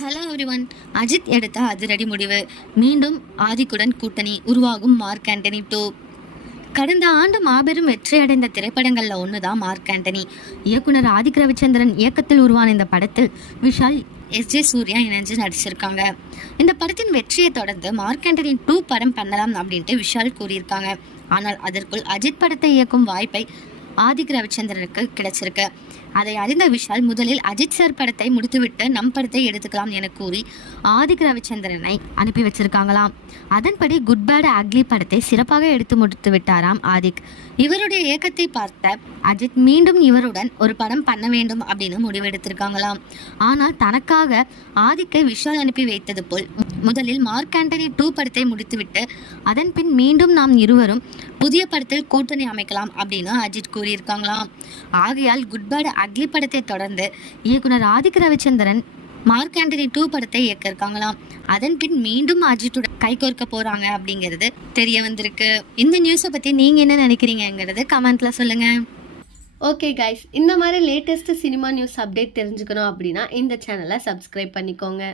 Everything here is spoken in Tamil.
ஹலோ எவ்ரிவன் அஜித் எடுத்த அதிரடி முடிவு. மீண்டும் ஆதிக்குடன் கூட்டணி உருவாகும் மார்க் ஆண்டனி டூ. கடந்த ஆண்டு மாபெரும் வெற்றியடைந்த திரைப்படங்களில் ஒன்று தான் மார்க் ஆண்டனி. இயக்குனர் ஆதிக் ரவிச்சந்திரன் இயக்கத்தில் உருவான இந்த படத்தில் விஷால் எஸ் ஜே சூர்யா இணைஞ்சு நடிச்சிருக்காங்க. இந்த படத்தின் வெற்றியை தொடர்ந்து மார்க் ஆண்டனி டூ படம் பண்ணலாம் அப்படின்ட்டு விஷால் கூறியிருக்காங்க. ஆனால் அதற்குள் அஜித் படத்தை இயக்கும் வாய்ப்பை ஆதிக் ரவிச்சந்திரனுக்கு கிடைச்சிருக்கு. அதை அறிந்த விஷால் முதலில் அஜித் சார் படத்தை முடித்துவிட்டு நம் படத்தை எடுத்துக்கலாம் என கூறி ஆதிக் ரவிச்சந்திரனை அனுப்பி வச்சிருக்காங்களாம். அதன்படி குட் பேட் அக்லி படத்தை சிறப்பாக எடுத்து முடித்து விட்டாராம் ஆதிக். இவருடைய இயக்கத்தை பார்த்த அஜித் மீண்டும் இவருடன் ஒரு படம் பண்ண வேண்டும் அப்படின்னு முடிவெடுத்திருக்காங்களாம் ஆனால் தனக்காக ஆதிக்கை விஷால் அனுப்பி வைத்தது போல் முதலில் மார்க் ஆண்டனி டூ படத்தை முடித்துவிட்டு அதன் பின் மீண்டும் நாம் இருவரும் புதிய படத்தில் கூட்டணி அமைக்கலாம் அப்படின்னு அஜித் கூறியிருக்காங்களாம் ஆகையால் குட் பேட் அக்லி படத்தை தொடர்ந்து இயக்குனர் Adhik Ravichandran Mark Antony two படத்தை இயக்க இருக்காங்களாம் அதன் பின் மீண்டும் அஜித்துடன் கைகோர்க்க போறாங்க அப்படிங்கிறது தெரிய வந்திருக்கு. இந்த நியூஸை பத்தி நீங்க என்ன நினைக்கிறீங்கங்கிறது கமெண்ட்ல சொல்லுங்க. ஓகே கைஸ் இந்த மாதிரி லேட்டஸ்ட் சினிமா நியூஸ் அப்டேட் தெரிஞ்சுக்கணும் அப்படின்னா இந்த சேனலை சப்ஸ்கிரைப் பண்ணிக்கோங்க.